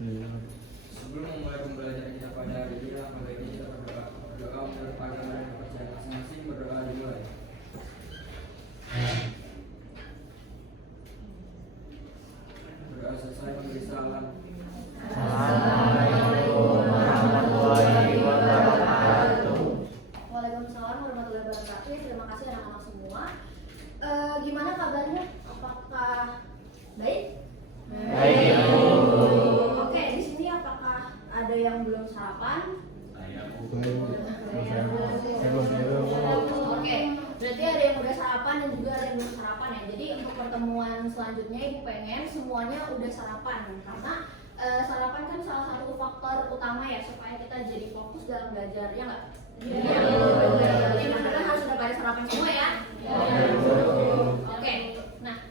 Sebelum memulai pembelajaran kita pada hari ini, maka ini kita berdoa. Berdoa menurut agama dan kepercayaan masing-masing. Berdoa dimulai. Berdoa selesai memberi salam. Assalamualaikum warahmatullahi wabarakatuh. Waalaikumsalam warahmatullahi wabarakatuh. Terima kasih anak-anak semua. Gimana kabarnya? Apakah baik? Baik, Bu. Oke, di sini apakah ada yang belum sarapan? Oke, berarti ada yang udah sarapan dan juga ada yang belum sarapan ya. Jadi untuk pertemuan selanjutnya Ibu pengen semuanya udah sarapan karena sarapan kan salah satu faktor utama ya supaya kita jadi fokus dalam belajar, ya nggak? Iya. Jadi teman-teman harus udah pada sarapan semua ya. Oke, nah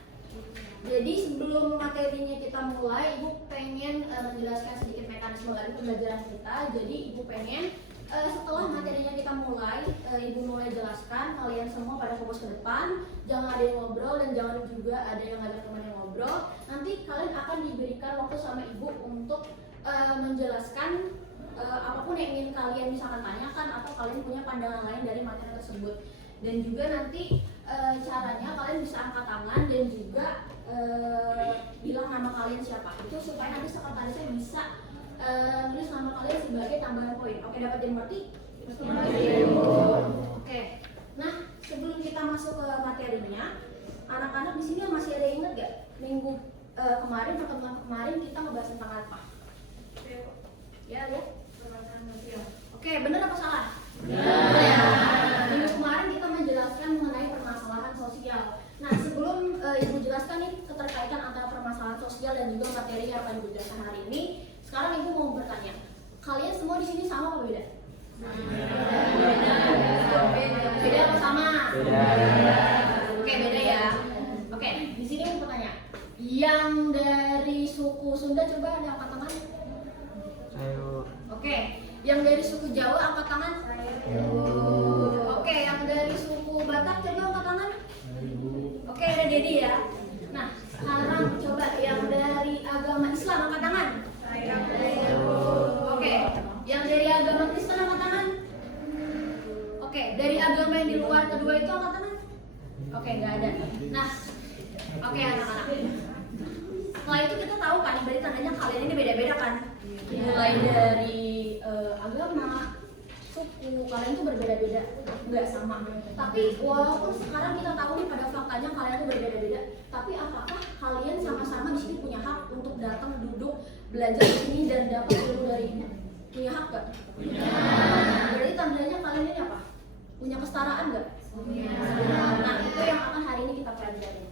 jadi sebelum materinya kita mulai, Ibu pengen menjelaskan sedikit mekanisme dari pembelajaran kita. Jadi Ibu pengen setelah materinya kita mulai, Ibu mulai jelaskan, kalian semua pada fokus ke depan, jangan ada yang ngobrol dan jangan juga ada yang ngajak teman yang ngobrol. Nanti kalian akan diberikan waktu sama Ibu untuk menjelaskan apapun yang ingin kalian misalkan tanyakan atau kalian punya pandangan lain dari materi tersebut. Dan juga nanti caranya kalian bisa angkat tangan dan juga bilang nama kalian siapa. Itu supaya nanti sekretarisnya bisa nulis nama kalian sebagai tambahan poin. Oke, dapat dimengerti? Oke. Nah, sebelum kita masuk ke materinya, anak-anak di sini masih ada yang ingat gak? Minggu pertemuan kemarin kita ngebahas tentang apa? Ya, lihat. Oke, benar apa salah? Benar ya. Minggu kemarin kita menjelaskan mengenai permasalahan sosial. Nah, sebelum Ibu jelaskan nih keterkaitan antara permasalahan sosial dan juga materi yang akan Ibu jelaskan hari ini, sekarang Ibu mau bertanya, kalian semua di sini sama atau beda? Beda apa sama? Beda. Oke, beda ya. Oke, di sini Ibu bertanya, yang dari suku Sunda coba ada angkat tangan? Ayo. Oke, yang dari suku Jawa angkat tangan? Oke, yang dari suku Batak coba angkat tangan? Oke, ada Dedi ya. Nah, sekarang coba yang dari agama Islam angkat tangan? Oke, yang dari agama Kristen angkat tangan? Oke, dari agama yang di luar kedua itu angkat tangan? Oke, nggak ada. Nah, oke anak-anak. Setelah itu kita tahu kan, berarti tandanya kalian ini beda-beda kan? Mulai dari agama, suku, kalian tuh berbeda-beda, nggak sama. Tapi walaupun sekarang kita tahu nih pada faktanya kalian tuh berbeda-beda, tapi apakah kalian sama-sama di sini punya hak untuk datang duduk belajar di sini dan dapat ilmu dari ini? Punya hak nggak? Punya. Berarti tandanya kalian ini apa? Punya kesetaraan nggak? Punya. Nah, itu yang akan hari ini kita pelajari.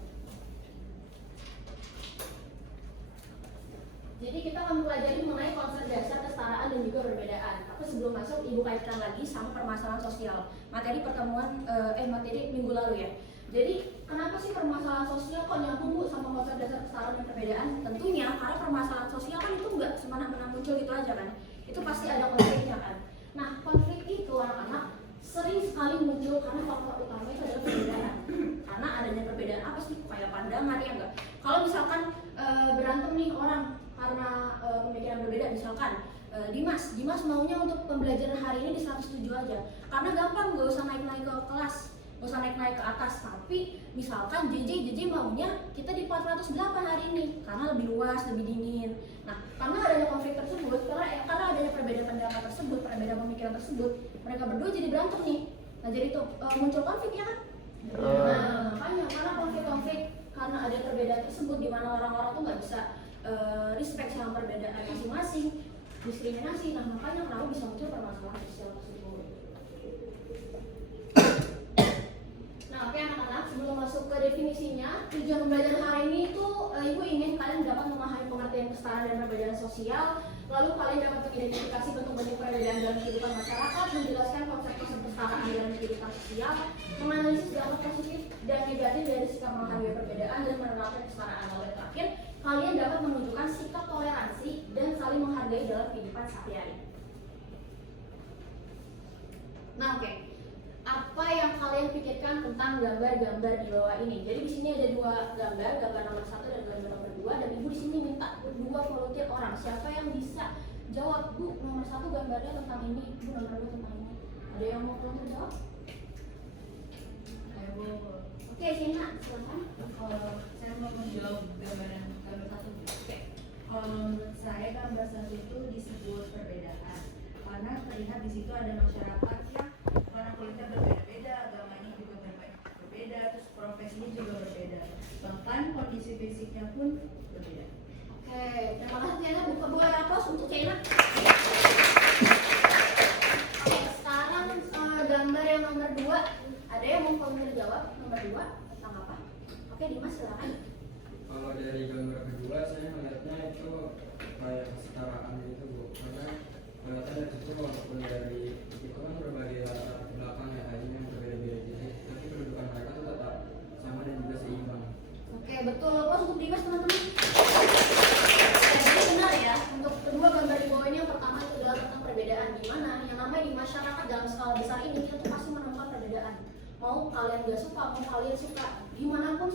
Jadi kita akan mempelajari mengenai konsep dasar kesetaraan dan juga perbedaan. Tapi sebelum masuk, Ibu kaitkan lagi sama permasalahan sosial. Materi pertemuan, materi minggu lalu ya. Jadi kenapa sih permasalahan sosial kok nyambung Bu sama konsep dasar kesetaraan dan perbedaan? Tentunya karena permasalahan sosial kan itu nggak semena-mena muncul gitu aja kan. Itu pasti ada konfliknya kan. Nah, konflik itu anak-anak sering sekali muncul karena faktor utamanya itu adalah perbedaan. Karena adanya perbedaan apa sih? Kayak pandangan ya enggak. Kalau misalkan berantem nih orang karena pemikiran berbeda, misalkan Dimas maunya untuk pembelajaran hari ini di 107 aja karena gampang, gak usah naik-naik ke kelas, gak usah naik-naik ke atas. Tapi misalkan JJ maunya kita di 408 hari ini karena lebih luas, lebih dingin. Nah, karena adanya konflik tersebut, karena adanya perbedaan pendapat tersebut, perbedaan pemikiran tersebut, mereka berdua jadi berantem nih. Nah, jadi itu muncul konflik ya kan? Nah, makanya karena konflik karena ada perbedaan tersebut di mana orang-orang tuh nggak bisa respect sama perbedaan masing-masing, diskriminasi. Nah, makanya kenapa bisa muncul permasalahan sosial tersebut. Nah, oke anak-anak, sebelum masuk ke definisinya, tujuan pembelajaran hari ini itu Ibu ingin kalian dapat memahami pengertian kesetaraan dan perbedaan sosial, lalu kalian dapat mengidentifikasi bentuk-bentuk perbedaan dalam kehidupan masyarakat, menjelaskan konsep-konsep kesetaraan dalam kehidupan sosial, menganalisis dampak positif dan negatif dari sikap menghadapi perbedaan dan menerapkan kesetaraan. Lalu terakhir, kalian dapat menunjukkan sikap toleransi dan saling menghargai dalam kehidupan sehari-hari. Nah, oke. Apa yang kalian kalian pikirkan tentang gambar-gambar di bawah ini. Jadi di sini ada dua gambar, gambar nomor 1 dan gambar nomor 2. Dan ibu di sini minta dua volunteer orang. Siapa yang bisa jawab, Bu, nomor 1 gambarnya tentang ini, Bu nomor 2 tentang ini. Ada yang mau volunteer jawab? Ayo, Bu. Oke, Sina, silakan. Saya mau menjawab gambar 1. Oke. Kalau menurut saya gambar 1 itu disebut perbedaan karena terlihat di situ ada masyarakat yang warna kulitnya berbeda-beda, agamanya juga berbeda, terus profesinya juga berbeda, bahkan kondisi fisiknya pun berbeda. Oke, terima kasih China. Boleh aplaus untuk China. Oke, sekarang gambar yang nomor 2. Ada yang mau volunteer jawab nomor 2 tentang apa? Oke, Dimas silakan. Kalau dari gambar kedua saya melihatnya itu kayak kesetaraan gitu Bu, karena kelihatan dari situ walaupun dari itu kan berbagai latar belakang ya kayaknya yang berbeda-beda gitu, tapi kedudukan mereka tuh tetap sama dan juga seimbang. Oke, betul. Aplaus untuk Dimas teman-teman. Jadi benar ya, untuk kedua gambar di bawah ini yang pertama itu adalah tentang perbedaan, di mana yang namanya di masyarakat dalam skala besar ini kita tuh pasti menemukan perbedaan. Mau kalian gak suka, mau kalian suka, dimanapun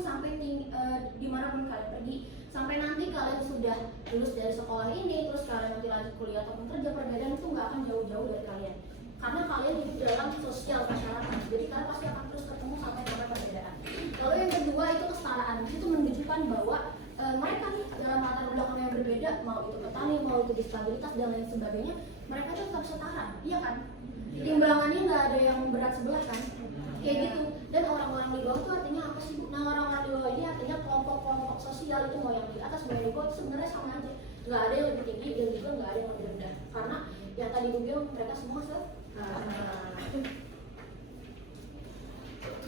dimanapun kalian pergi, sampai nanti kalian sudah lulus dari sekolah ini, terus kalian nanti lanjut kuliah ataupun kerja, perbedaan itu nggak akan jauh-jauh dari kalian, karena kalian hidup dalam sosial masyarakat, jadi kalian pasti akan terus ketemu sampai pada perbedaan. Lalu yang kedua itu kesetaraan, itu menunjukkan bahwa mereka nih dalam latar belakang yang berbeda, mau itu petani, mau itu disabilitas dan lain sebagainya, mereka tuh tetap setara, iya kan? Timbangannya nggak ada yang berat sebelah kan? Kayak gitu. Dan orang-orang di bawah itu artinya apa sih Bu? Nah, orang-orang di bawah ini artinya kelompok-kelompok sosial, itu mau yang di atas mau yang di bawah itu sebenarnya sama aja, nggak ada yang lebih tinggi dan juga nggak ada yang lebih rendah, karena yang tadi gue bilang mereka semua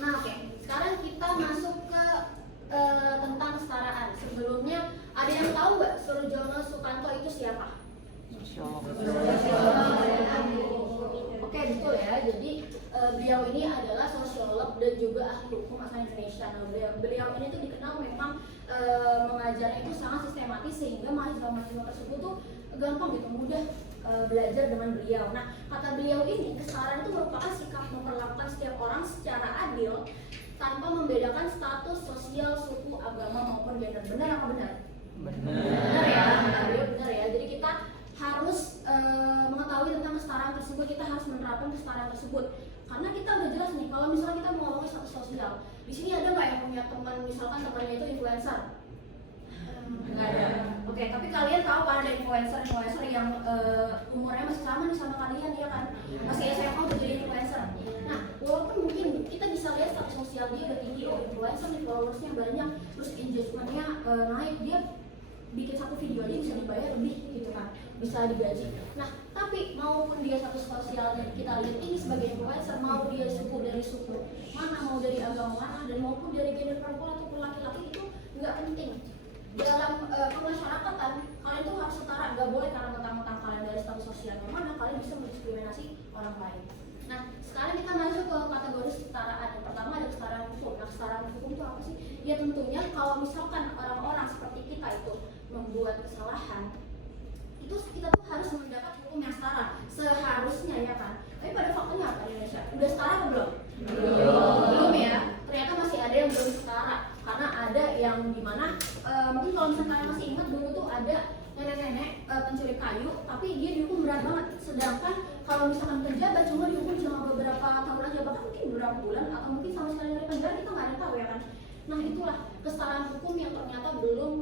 Nah, oke. Sekarang kita masuk ke tentang kesetaraan. Sebelumnya ada yang tahu nggak Surjono Sukanto itu siapa? Oke, betul ya. Jadi beliau ini adalah sosiolog dan juga ahli hukum asal Indonesia. Nah, beliau ini tuh dikenal memang mengajarnya itu sangat sistematis sehingga mahasiswa-mahasiswa tersebut tuh gampang gitu, mudah belajar dengan beliau. Nah, kata beliau ini, kesetaraan itu merupakan sikap memperlakukan setiap orang secara adil tanpa membedakan status sosial, suku, agama maupun gender. Benar apa benar? Benar ya, benar ya. Jadi kita harus mengetahui tentang kesetaraan tersebut, kita harus menerapkan kesetaraan tersebut. Karena kita udah jelas nih, kalau misalnya kita mau ngomongin status sosial, di sini ada nggak yang punya teman, misalkan temannya itu influencer? Nggak ada. Oke, tapi kalian tahu kan ada influencer yang umurnya masih sama nih sama kalian, ya kan? Masih SMA udah jadi influencer. Nah, walaupun mungkin kita bisa lihat status sosial dia udah tinggi, oh influencer nih followersnya banyak, terus engagementnya naik, dia bikin satu video aja bisa dibayar lebih gitu kan, bisa digaji. Nah, tapi maupun dia status sosial kita lihat ini sebagai influencer, mau dia suku dari suku mana, mau dari agama mana, dan maupun dari gender perempuan ataupun laki-laki, itu nggak penting. Dalam kemasyarakatan kalian tuh harus setara, nggak boleh karena mentang-mentang kalian dari status sosial yang mana kalian bisa mendiskriminasi orang lain. Nah, sekarang kita masuk ke kategori kesetaraan. Yang pertama ada kesetaraan hukum. Nah, kesetaraan hukum itu apa sih? Ya tentunya kalau misalkan orang-orang seperti kita itu membuat kesalahan, itu kita tuh harus mendapat hukum yang setara seharusnya, ya kan? Tapi pada faktanya apa di Indonesia? Udah setara atau belum? Belum ya. Ternyata masih ada yang belum setara, karena ada yang dimana mungkin kalau misalkan kalian masih ingat dulu tuh ada nenek-nenek pencuri kayu, tapi dia dihukum berat banget. Sedangkan kalau misalkan pejabat cuma dihukum cuma beberapa tahun aja, bahkan mungkin beberapa bulan atau mungkin sama sekali dari penjara, kita nggak ada tahu ya kan. Nah, itulah kesetaraan hukum yang ternyata belum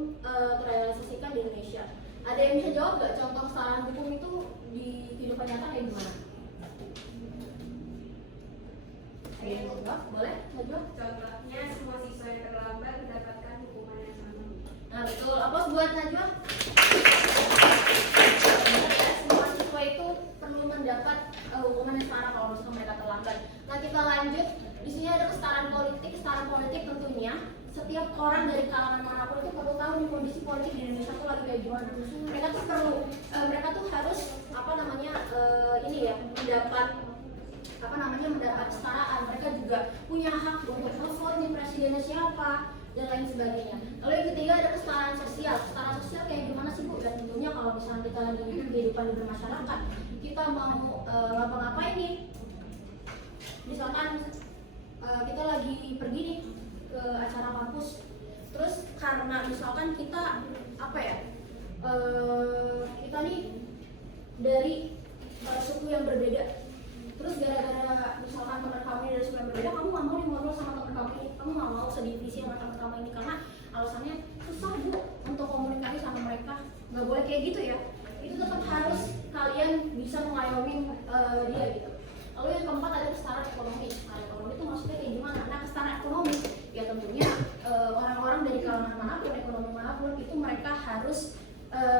terrealisasikan di Indonesia. Ada yang bisa jawab nggak contoh kesetaraan hukum itu di kehidupan nyata kayak gimana? Boleh? Najwa? Contohnya semua siswa yang terlambat mendapatkan hukuman yang sama. Nah, betul. Aplaus buat Najwa. Benar ya, semua siswa itu perlu mendapat hukuman yang setara kalau misalkan mereka terlambat. Nah, kita lanjut. Di sini ada kesetaraan politik. Kesetaraan politik tentunya setiap orang dari kalangan manapun itu perlu tahu nih kondisi politik di Indonesia tuh lagi kayak gimana. Mereka tuh perlu, mereka tuh harus mendapat kesetaraan. Mereka juga punya hak untuk vote nih presidennya siapa dan lain sebagainya. Lalu yang ketiga ada kesetaraan sosial. Kesetaraan sosial kayak gimana sih Bu? Dan tentunya kalau misalnya kita lagi hidup kehidupan di bermasyarakat, kita mau ngapa-ngapain nih? Misalkan kita lagi pergi nih ke acara kampus, terus karena misalkan kita apa ya, kita nih dari suku yang berbeda, terus gara-gara misalkan teman kamu dari suku yang berbeda, kamu nggak mau nih ngobrol sama teman kamu ini, kamu nggak mau sedivisi sama teman kamu ini karena alasannya susah bu untuk komunikasi sama mereka. Nggak boleh kayak gitu ya, itu tetap harus kalian bisa mengayomi dia gitu. Lalu yang keempat ada kesetaraan ekonomi. Kesetaraan ekonomi itu maksudnya kayak gimana? Nah, kesetaraan ekonomi ya tentunya orang-orang dari kalangan manapun, ekonomi manapun itu mereka harus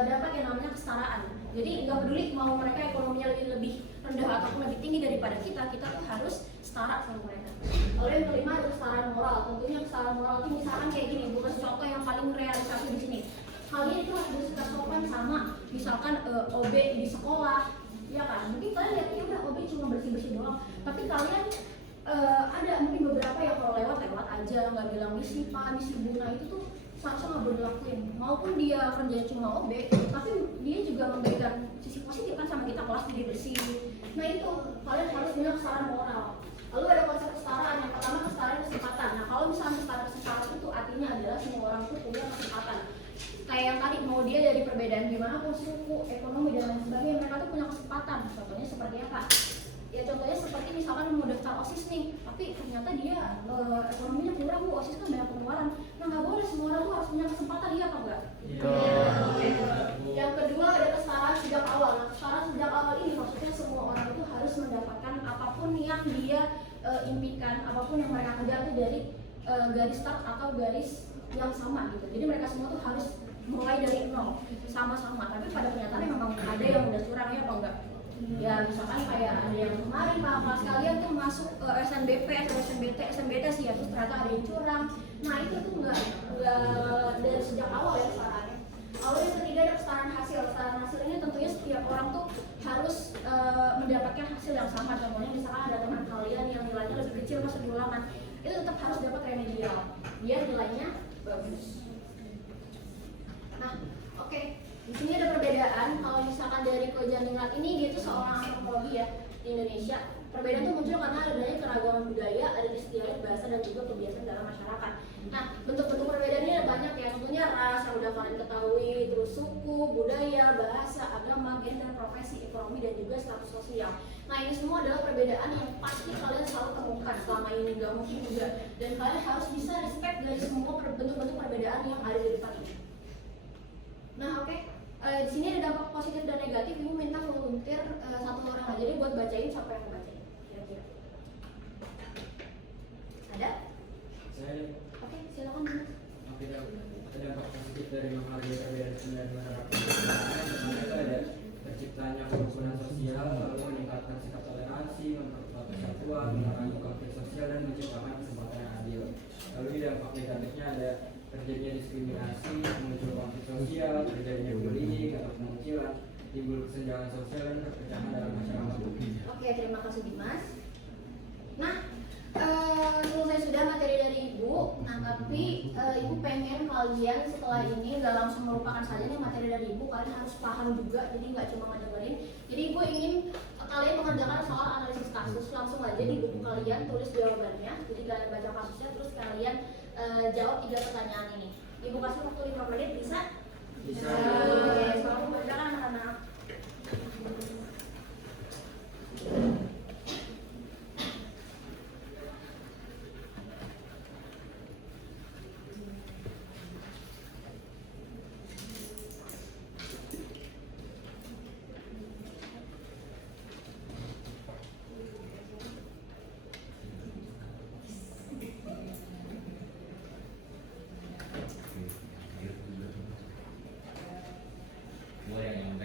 dapat yang namanya kesetaraan. Jadi nggak peduli mau mereka ekonominya lebih rendah ataupun lebih tinggi daripada kita tuh harus setara sama mereka. Lalu yang kelima ada kesetaraan moral. Tentunya kesetaraan moral itu misalkan kayak gini, bukan contoh yang paling realisasi di sini. Kalian itu harus bersikap sopan sama misalkan OB di sekolah, ya kan? Mungkin kalian lihatnya udah OB cuma bersih-bersih doang, tapi kalian ada mungkin beberapa yang kalau lewat aja nggak bilang misi Pak, misi Buna, itu tuh seharusnya nggak boleh dilakuin. Maupun dia kerjanya cuma OB, tapi dia juga memberikan sisi positif kan sama kita, kelas jadi bersih. Nah itu kalian harus punya kesetaraan moral. Lalu ada konsep kesetaraan. Yang pertama kesetaraan kesempatan. Nah kalau misalnya kesetaraan kesempatan itu artinya adalah semua orang tuh punya kesempatan. Kayak yang tadi, mau dia dari perbedaan gimana pun suku, ekonomi dan lain sebagainya, mereka tuh punya kesempatan. Contohnya seperti apa? Ya contohnya seperti misalkan mau daftar OSIS nih, tapi ternyata dia ekonominya kurang bu, OSIS kan banyak pengeluaran. Nah nggak boleh, semua orang tuh harus punya kesempatan, iya apa enggak? Yang kedua ada kesetaraan sejak awal. Nah kesetaraan sejak awal ini maksudnya semua orang itu harus mendapatkan apapun yang dia impikan, apapun yang mereka kejar itu dari garis start atau garis yang sama gitu. Jadi mereka semua tuh harus mulai dari nol sama-sama. Tapi pada kenyataannya memang ada yang udah curang, ya apa enggak? Ya misalkan kayak ada yang kemarin pak kelas kalian tuh masuk SNBP atau SNBT sih ya, terus ternyata ada yang curang. Nah itu tuh enggak dari sejak awal ya kestaraan. Lalu yang ketiga ada kesetaraan hasil. Kesetaraan hasil ini tentunya setiap orang tuh harus mendapatkan hasil yang sama. Contohnya misalkan ada teman kalian yang nilainya lebih kecil masuk di ulangan, itu tetap harus dapat remedial biar nilainya bagus. Nah, oke. Di sini ada perbedaan. Kalau misalkan dari Kojaningrat ini, dia itu seorang antropologi ya di Indonesia. Perbedaan itu muncul karena adanya keragaman budaya, ada istiadat, bahasa dan juga kebiasaan dalam masyarakat. Nah, bentuk-bentuk perbedaan ini ada banyak ya. Tentunya ras yang udah kalian ketahui, terus suku, budaya, bahasa, agama, gender, profesi, ekonomi dan juga status sosial. Nah, ini semua adalah perbedaan yang pasti kalian selalu temukan selama ini, nggak mungkin juga. Dan kalian harus bisa respect dari semua bentuk-bentuk perbedaan yang ada di depan ini. Nah, oke. Di sini ada dampak positif dan negatif. Ibu minta volunteer satu orang aja deh buat bacain. Siapa yang bacain? Kira-kira ada? Saya Oke, silakan Mas. ada dampak positif dari menghargai perbedaan dan menerapkan perbedaan. Itu ada terciptanya kerukunan sosial, lalu meningkatkan sikap toleransi, memperkuat persatuan, mengurangi konflik sosial dan menciptakan kesempatan yang adil. Lalu di dampak negatifnya ada terjadinya diskriminasi, muncul konflik sosial, terjadinya bullying atau pengucilan, timbul kesenjangan sosial dan perpecahan dalam masyarakat. Oke, terima kasih Dimas. Nah, selesai sudah materi dari Ibu. Nah, tapi Ibu pengen kalian setelah ini nggak langsung melupakan saja nih materi dari Ibu. Kalian harus paham juga, jadi nggak cuma ngedengerin. Jadi Ibu ingin kalian mengerjakan soal analisis kasus. Langsung aja di buku kalian tulis jawabannya. Jadi kalian baca kasusnya, terus kalian jawab 3 pertanyaan ini. Ibu kasih waktu 5 menit, bisa? Bisa. Oke, selalu mengerjakan anak-anak. Gue yang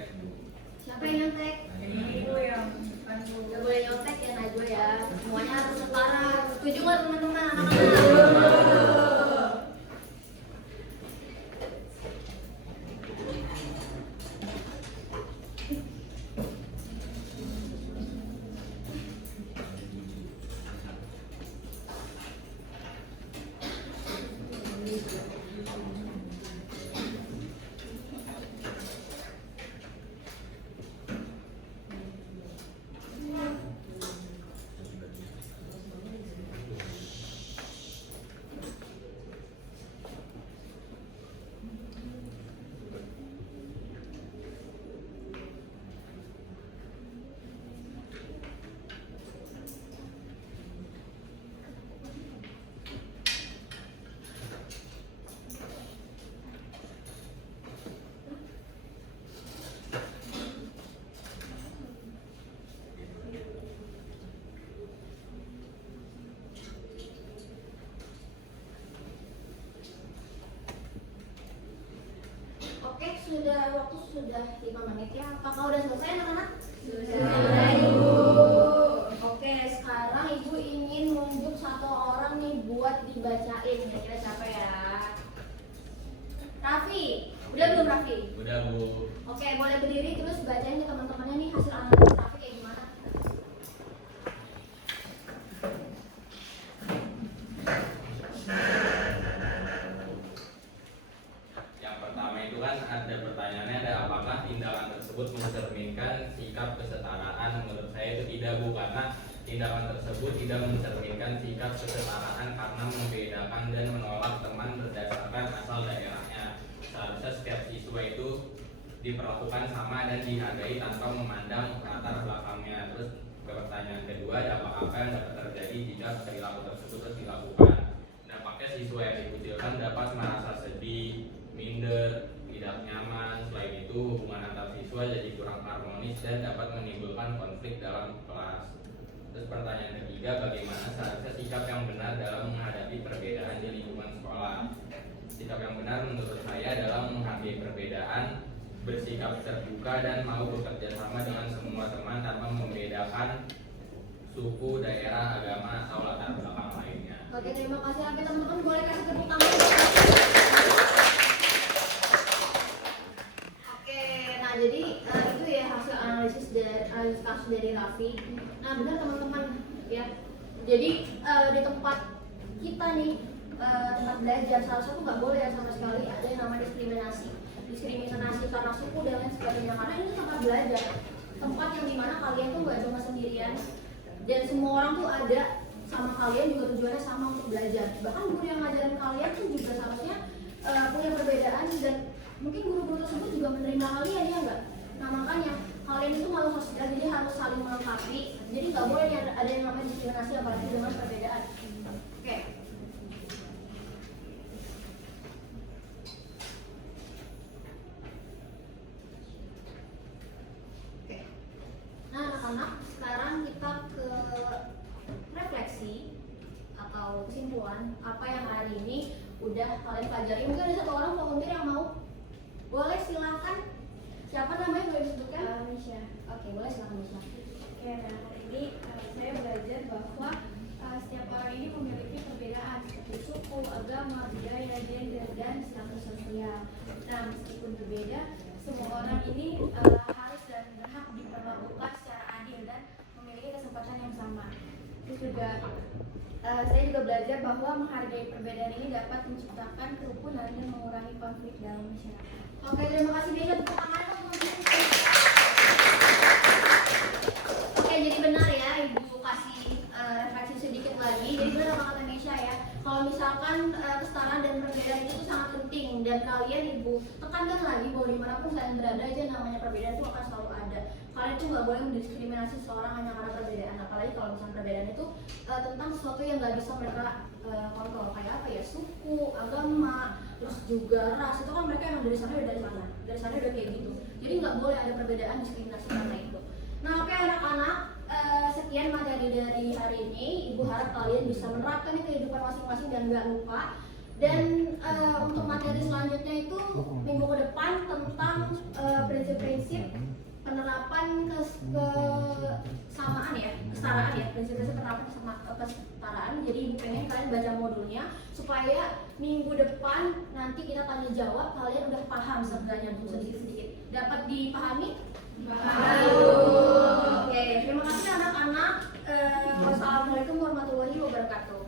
waktu sudah 5 menit ya. Apakah udah selesai anak-anak? Sudah, Ibu. Oke, sekarang Ibu ingin nunjuk satu orang nih buat dibacain. Kira-kira siapa ya? Raffi. Udah belum Raffi? Udah, Bu. Oke, boleh berdiri terus bacain ke teman-temannya nih hasil analisis Raffi kayak gimana? Yang pertama itu kan ada pertanyaannya, ada apakah tindakan tersebut mencerminkan sikap kesetaraan? Menurut saya itu tidak, Bu, karena tindakan tersebut tidak mencerminkan sikap kesetaraan karena membedakan dan menolak teman berdasarkan asal daerahnya. Seharusnya setiap siswa itu diperlakukan sama dan dihargai tanpa memandang latar belakangnya. Terus pertanyaan kedua, dampak apa yang dapat terjadi jika perilaku tersebut terus dilakukan? Dampaknya siswa yang dikucilkan dapat merasa sedih, minder, tidak nyaman. Selain itu, hubungan antar siswa jadi kurang harmonis dan dapat menimbulkan konflik dalam kelas. Terus pertanyaan ketiga, bagaimana seharusnya sikap yang benar dalam menghadapi perbedaan di lingkungan sekolah? Sikap yang benar menurut saya adalah menghargai perbedaan, bersikap terbuka dan mau bekerja sama dengan semua teman tanpa membedakan suku, daerah, agama, atau latar belakang lainnya. Oke, terima kasih. Oke, teman-teman boleh kasih tepuk tangan. Oke, nah jadi itu ya hasil analisis kasus dari Raffi. Nah, benar teman-teman ya. Jadi di tempat kita nih tempat belajar seharusnya tuh nggak boleh ya sama sekali ada yang namanya diskriminasi karena suku dan lain sebagainya, karena ini tempat belajar, tempat yang dimana kalian tuh nggak cuma sendirian dan semua orang tuh ada sama kalian juga tujuannya sama untuk belajar. Bahkan guru yang ngajarin kalian tuh juga seharusnya punya perbedaan dan mungkin guru-guru tersebut juga menerima kalian ya enggak. Nah makanya kalian itu malu sosial, jadi harus saling melengkapi. Jadi nggak boleh ada yang namanya diskriminasi apalagi dengan perbedaan. Oke. Nah anak-anak, sekarang kita ke refleksi atau kesimpulan apa yang hari ini udah kalian pelajari. Mungkin ada satu orang volunteer yang mau, boleh silakan. Siapa namanya, boleh disebutkan? Misha. Oke, boleh silakan Misha. Oke, nah hari ini saya belajar bahwa setiap orang ini memiliki perbedaan seperti suku, agama, budaya, gender, dan status sosial. Nah, meskipun berbeda, semua orang ini harus dan berhak diperlakukan secara adil dan memiliki kesempatan yang sama. Terus juga saya juga belajar bahwa menghargai perbedaan ini dapat menciptakan kerukunan dan mengurangi konflik dalam masyarakat. Oke, terima kasih Misha. Tepuk tangan dong, teman-teman. Oke, jadi benar ya, Ibu kasih refleksi sedikit lagi. Jadi benar apa kata Misha ya, kalau misalkan kesetaraan dan perbedaan itu sangat penting dan kalian Ibu tekankan lagi bahwa dimanapun kalian berada aja namanya perbedaan itu akan selalu ada. Kalian tuh nggak boleh mendiskriminasi seseorang hanya karena perbedaan, apalagi kalau misalnya perbedaan itu tentang sesuatu yang nggak bisa mereka kontrol, kayak apa ya, suku, agama, terus juga ras. Itu kan mereka yang dari sana udah kayak gitu. Jadi nggak boleh ada perbedaan diskriminasi karena itu. Nah oke anak-anak, sekian materi dari hari ini. Ibu harap kalian bisa menerapkan di kehidupan masing-masing dan nggak lupa. Dan untuk materi selanjutnya itu minggu ke depan tentang prinsip-prinsip penerapan kesamaan ya, kesetaraan ya, prinsip-prinsip penerapan kesetaraan. Jadi ibu pengen kalian baca modulnya supaya minggu depan nanti kita tanya jawab kalian udah paham sebenarnya sedikit-sedikit. Dapat dipahami? Paham. Oke, terima kasih anak-anak. Wassalamualaikum warahmatullahi wabarakatuh.